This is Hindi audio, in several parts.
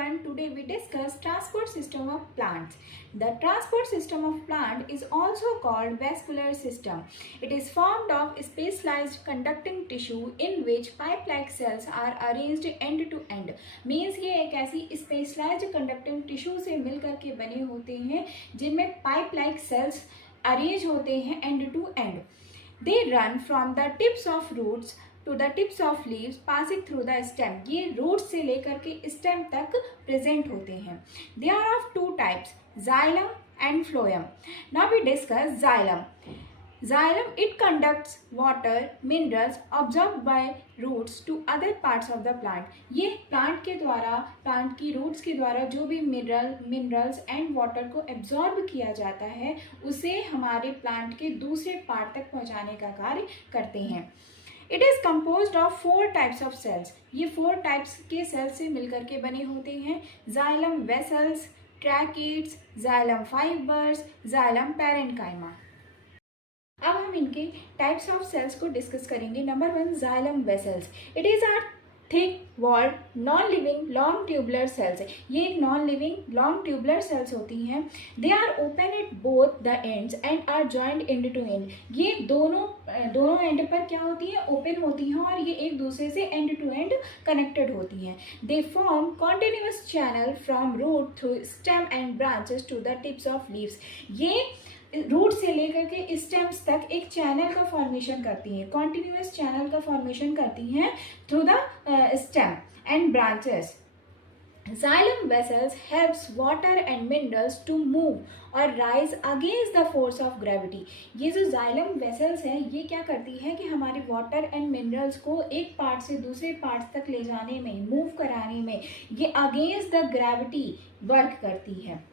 everyone, today we discuss transport system of plants. The transport system of plant is also called vascular system. It is formed of specialized conducting tissue in which pipe-like cells are arranged end to end. Means ये एक ऐसी specialized conducting tissue से मिलकर के बने होते हैं जिनमें pipe-like cells arrange होते हैं end to end. They run from the tips of roots to the tips of leaves passing through the stem. ये roots से लेकर के stem तक present होते हैं. They are of two types, xylem and phloem. Now we discuss xylem. Xylem, it conducts water, minerals absorbed by roots to other parts of the plant. ये प्लांट के द्वारा, प्लांट की रूट्स के द्वारा जो भी मिनरल्स एंड वाटर को एब्जॉर्ब किया जाता है उसे हमारे प्लांट के दूसरे पार्ट तक पहुंचाने का कार्य करते हैं. It is composed of 4 types of cells. ये 4 टाइप्स के सेल्स से मिलकर के बने होते हैं. Xylem vessels, tracheids, xylem fibres, xylem parenchyma. अब हम इनके टाइप्स ऑफ सेल्स को डिस्कस करेंगे. Number 1, xylem vessels. It is are thick walled non living long tubular cells. ये एक non living long tubular cells होती हैं. They are open at both the ends and are joined end to end. ये दोनों एंड पर क्या होती है, ओपन होती हैं और ये एक दूसरे से एंड टू एंड कनेक्टेड होती हैं. They form continuous channel from root through stem and branches to the tips of leaves. ये रूट से लेकर के स्टेम्स तक एक चैनल का फॉर्मेशन करती हैं, कॉन्टिन्यूअस चैनल का फॉर्मेशन करती हैं through the stem and branches. Xylem vessels helps water and minerals to move or rise against the force of gravity. ये जो xylem vessels है ये क्या करती है कि हमारे water and minerals को एक पार्ट से दूसरे पार्ट तक ले जाने में, मूव कराने में ये against the gravity वर्क करती है.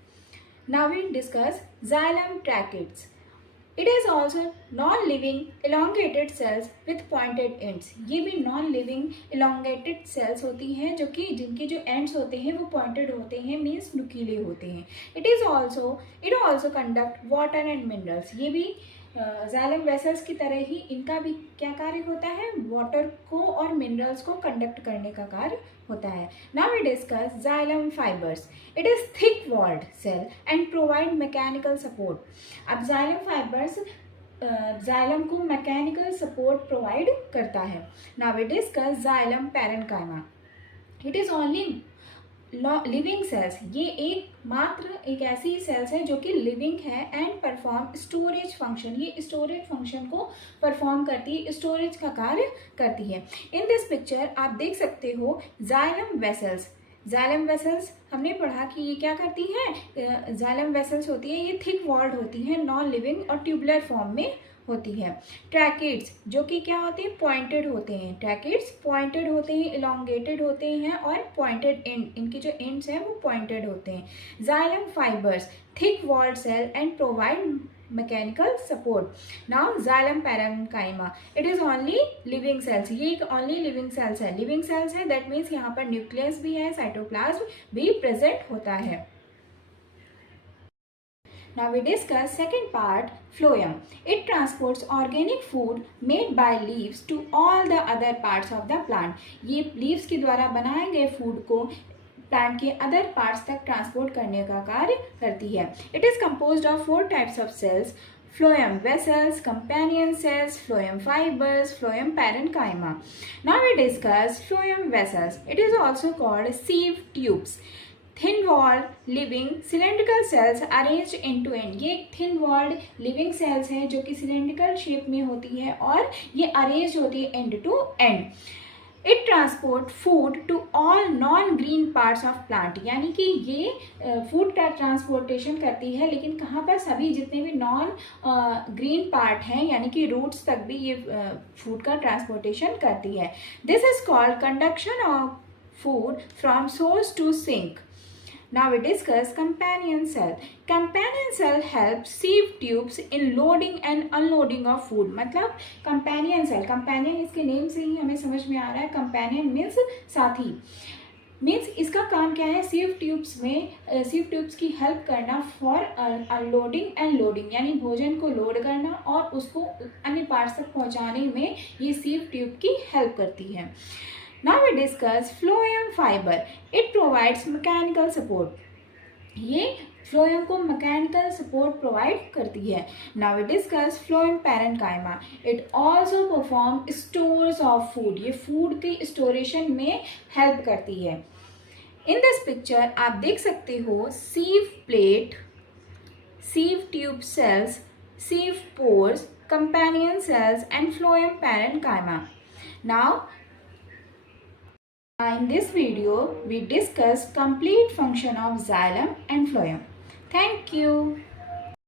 Now we discuss xylem tracheids. It is also non-living elongated cells with pointed ends. ये भी non-living elongated cells होती हैं जो कि जिनके जो ends होते हैं वो pointed होते हैं, means नुकीले होते हैं. It also conduct water and minerals. ये भी जाइलम वेसल्स की तरह ही इनका भी क्या कार्य होता है, वाटर को और मिनरल्स को कंडक्ट करने का कार्य होता है. Now we discuss xylem fibres. It is thick walled cell and provide mechanical support. अब जाइलम फाइबर्स जाइलम को मैकेनिकल सपोर्ट प्रोवाइड करता है. Now we discuss xylem parenchyma. It is only living cells. ये एक ऐसी सेल्स है जो कि लिविंग है एंड परफॉर्म स्टोरेज फंक्शन. ये स्टोरेज फंक्शन को परफॉर्म करती है, स्टोरेज का कार्य करती है. इन दिस पिक्चर आप देख सकते हो जाइलम वेसल्स. जाइलम वेसल्स हमने पढ़ा कि ये क्या करती हैं, जाइलम वेसल्स होती है ये थिक वॉल्ड होती हैं, नॉन लिविंग और ट्यूबुलर फॉर्म में होती है. ट्रैकिड्स जो कि क्या होते हैं, पॉइंटेड होते हैं. ट्रैकिड्स पॉइंटेड होते हैं, इलोंगेटेड होते हैं और पॉइंटेड एंड, इनके जो एंड्स हैं वो पॉइंटेड होते हैं. Xylem fibres thick walled cell and provide mechanical support. Now xylem parenchyma. It is only living cells. ये एक ओनली लिविंग सेल्स है. लिविंग सेल्स है दैट मीन्स यहाँ पर न्यूक्लियस भी है, साइटोप्लाज्म भी प्रेजेंट होता है. Now we discuss second part, phloem. It transports organic food made by leaves to all the other parts of the plant. ये leaves के द्वारा बनाए गए फूड को प्लांट के अदर पार्ट्स तक ट्रांसपोर्ट करने का कार्य करती है. It is composed of 4 types of cells, phloem vessels, companion cells, phloem fibers, phloem parenchyma. Now we discuss phloem vessels. It is also called sieve tubes. Thin walled living cylindrical cells arranged end to end. ये थिन वॉल्ड लिविंग सेल्स हैं जो कि सिलेंड्रिकल शेप में होती है और ये अरेंज होती है end to end. It transport food to all non green parts of plant. यानी कि ये फूड का ट्रांसपोर्टेशन करती है, लेकिन कहाँ पर, सभी जितने भी नॉन ग्रीन पार्ट हैं यानी कि रूट्स तक भी ये फूड का ट्रांसपोर्टेशन करती है. This is called conduction of food from source to sink. Now we discuss companion cell. Companion cell helps sieve tubes in loading and unloading of food. मतलब companion cell, companion इसके नेम से ही हमें समझ में आ रहा है. companion means साथी. मीन्स इसका काम क्या है, सिव ट्यूब्स की हेल्प करना फॉर अनलोडिंग एंड लोडिंग. यानी भोजन को लोड करना और उसको अन्य पार्ट्स तक पहुंचाने में ये सिव ट्यूब की हेल्प करती है. Now we discuss phloem fiber. It provides mechanical support. ये फ्लोएम को मैकेनिकल सपोर्ट प्रोवाइड करती है. Now we discuss phloem parenchyma. It also perform stores of food. ये फूड की स्टोरेशन में हेल्प करती है. इन दिस पिक्चर आप देख सकते हो sieve plate, sieve tube cells, sieve pores, companion cells and phloem parenchyma. Now in this video we discuss complete function of xylem and phloem. Thank you.